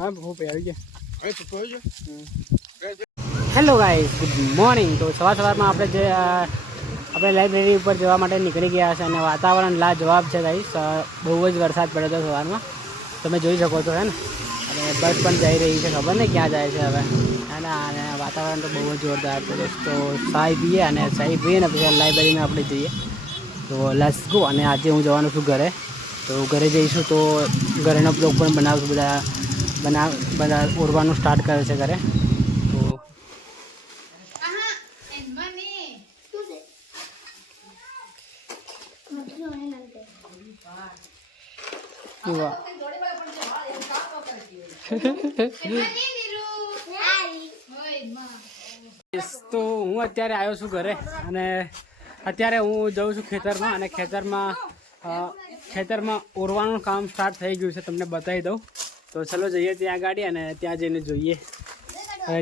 હા ભાઈ આવી ગયા. હેલો ગાઈઝ ગુડ મોર્નિંગ તો સવાર સવારમાં આપણે જે આપણે લાઇબ્રેરી ઉપર જવા માટે નીકળી ગયા છે અને વાતાવરણ લાજવાબ છે ગાઈઝ બહુ જ વરસાદ પડ્યો હતો સવારમાં. તમે જોઈ શકો છો હે ને? અને બસ પણ જઈ રહી છે ખબર ને ક્યાં જાય છે હવે? હે અને વાતાવરણ તો બહુ જ જોરદાર છે દોસ્તો. ચાય પીએ અને સાઈ પીએ ને પછી લાઇબ્રેરીમાં આપણે જઈએ. તો લેટ્સ ગો અને આજે હું જવાનું છું ઘરે. તો ઘરે જઈશું તો ઘરેનો બ્લોગ પણ બનાવશું બધા. બનાવ બધા ઓરવાનું સ્ટાર્ટ કરે છે ઘરે. તો તો હું અત્યારે આવ્યો છું ઘરે અને અત્યારે હું જઉં છું ખેતરમાં અને ખેતરમાં ખેતરમાં ઓરવાનું કામ સ્ટાર્ટ થઈ ગયું છે, તમને બતાવી દઉં. તો ચલો જઈએ ત્યાં ગાડી અને ત્યાં જઈને જોઈએ.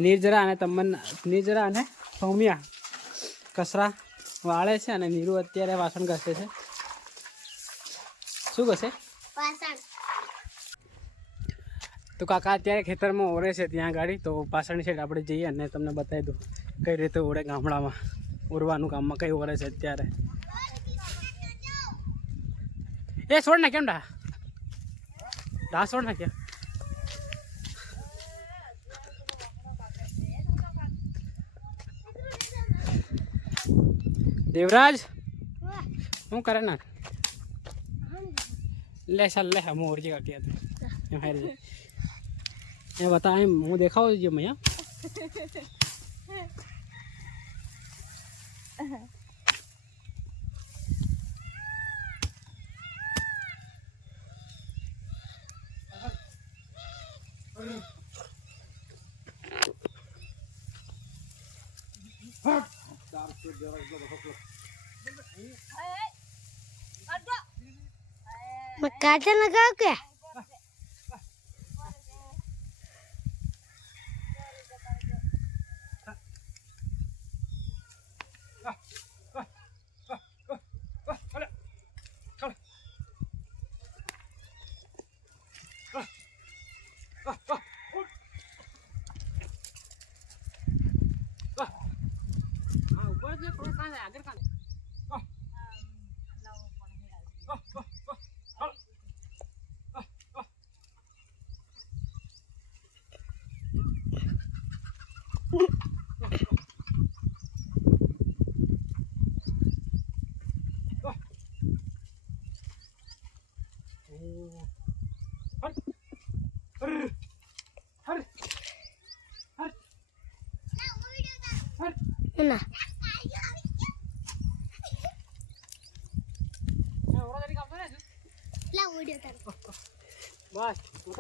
નિર્જરા અને તમન નિર્જરા અને સૌમ્યા કચરા વાળે છે અને નીરુ અત્યારે વાસણ ઘસે છે. શું ઘસે? તો કાકા અત્યારે ખેતરમાં ઓરે છે ત્યાં ગાડી તો પાછળની સાઈડ આપણે જઈએ અને તમને બતાવી દઉં કઈ રીતે ઓળે ગામડામાં ઓરવાનું કામમાં કઈ ઓરે છે અત્યારે. એ છોડ ને કેમ ડા. ડા છોડ ને કેમ દેવરાજ? શું કરે ના? લે ચાલ લે હું ઓરજી કાઢી હતી એમ હારી એ બતા એમ હું દેખાવ જો મેં કાચા લગાવ કે લા ઉડ્યો તારો બસ હું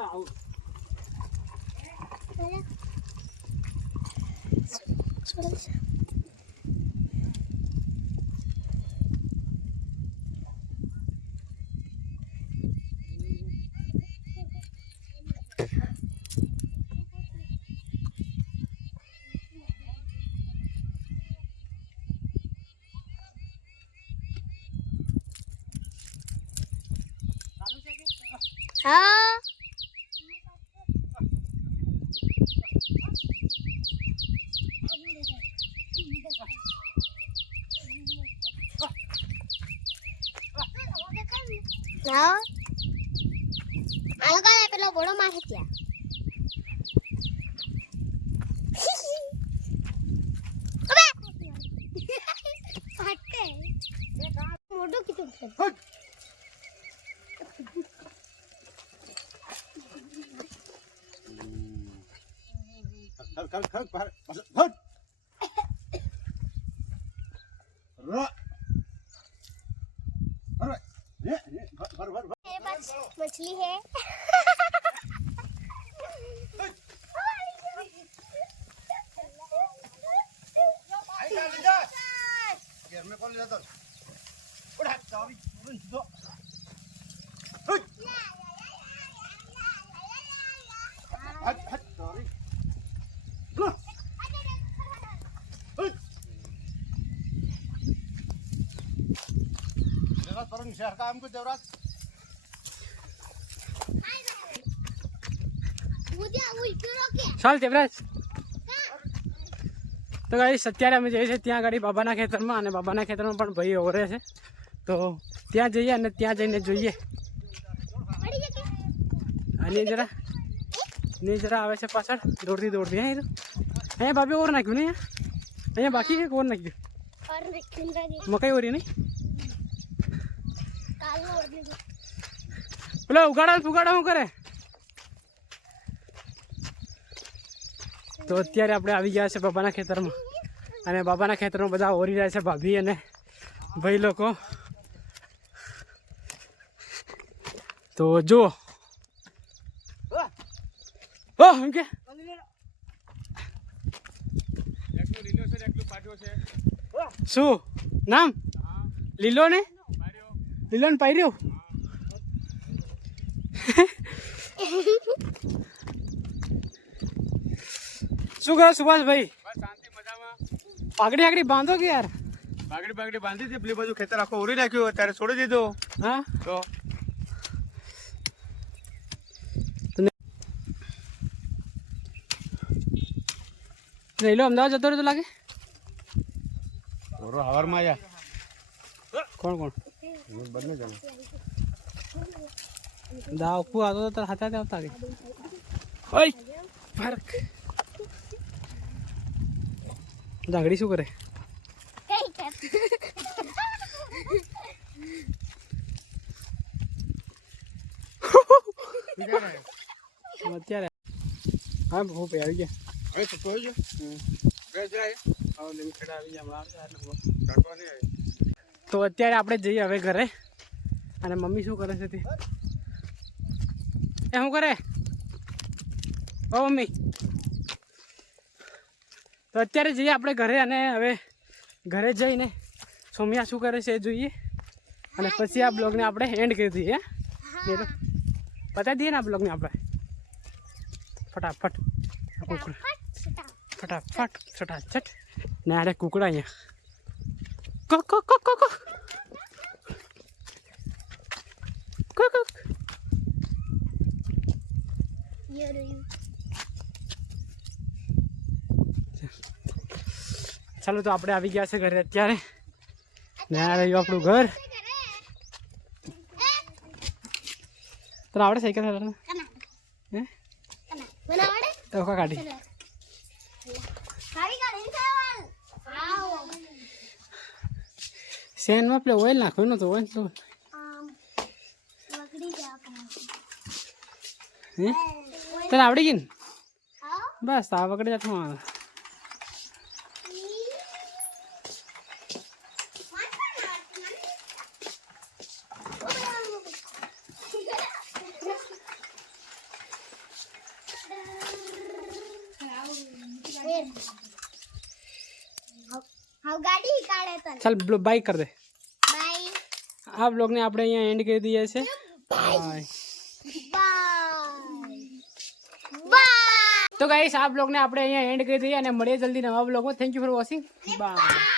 હા. હા આલો કાલે પેલો બોડો માથે ત્યાં મોટું કીધું છે ખર ખર ખર પર હટ રો અરે એ એ ભર ભર ભર मेरे पास मछली है આઈ જા લે જા ઘેર મે કોણ લેતો شهر قائم كنت دورات ચાલ દેવરાજ તો ગાઈશ અત્યારે અમે જઈએ છીએ ત્યાં આગળ બાબાના ખેતરમાં અને બાબાના ખેતરમાં પણ ભાઈ ઓરે છે. તો ત્યાં જઈએ અને ત્યાં જઈને જોઈએ. અને જરા ને જરા આવે છે પાછળ. દોડતી દોડતી. હા અહીંયા બાબી ઓર નાખ્યું ને અહીંયા બાકી છે ઓર નાખ્યું? મકાઈ ઓરી નહીં? પેલો ઉગાડા ફુગાડા શું કરે? તો અત્યારે આપણે આવી ગયા છે બાબાના ખેતરમાં. અને બાબાના ખેતરમાં બધા ઓરી રહ્યા છે ભાભી અને ભાઈ લોકો. તો જુઓ. ઓ, એમ કે? શું? નામ? લીલો ને? લીલો ને પાયર્યો શું કરો સુભાષભાઈ? પાઘડી આગડી બાંધો કે યાર? પાઘડી બાગડી બાંધી હતી પેલી બાજુ ખેતર આખો ઉડી નાખ્યું અત્યારે છોડી દીધો. હા? તો રહીલો અમદાવાદ જતો રહ્યો તો લાગે. હવારમાં આયા. કોણ કોણ? બંને જણ દા ઉપુ આતો તો તાર હાથે આવતા રે. ઓય ફરક. દાગડી શું કરે? કઈ કે અત્યારે હા હું પે આવી ગયા. તો અત્યારે આપણે જઈએ હવે ઘરે. અને મમ્મી શું કરે છે તે? એ શું કરે? ઓ મમ્મી. તો અત્યારે જઈએ આપણે ઘરે અને હવે ઘરે જઈને સોમિયા શું કરે છે એ જોઈએ. અને પછી આ બ્લોગને આપણે એન્ડ કરી દઈએ પતાવી દઈએ ને આ બ્લોગને આપણે? ફટાફટ. ફટાફટ. છટાછટ ને અરે કુકડા અહીંયા. Kalk kalk kalk kalk. Kalk kalk. kalk. Yarayım. ચાલો તો આપણે આવી ગયા છે ઘરે અત્યારે ને આ રહ્યું આપણું ઘર તને આવડે સાયકલ ચલાવવાનું હે કાઢી સેનમાં પેલે ઓઇલ નાખ્યું નતું ઓઇલ તો તને આવડી ગઈ ને બસ આ વગડે જતું આવે How got it? પાડે તને. ચાલ બાય કર દે. બાય. આ બ્લોગને આપણે અહીંયા એન્ડ કરી દઈએ છે. બાય. તો ગાઈસ આ બ્લોગને આપણે અહીંયા એન્ડ કરી દઈએ અને મળીએ જલ્દી નવા બ્લોગમાં thank you for watching bye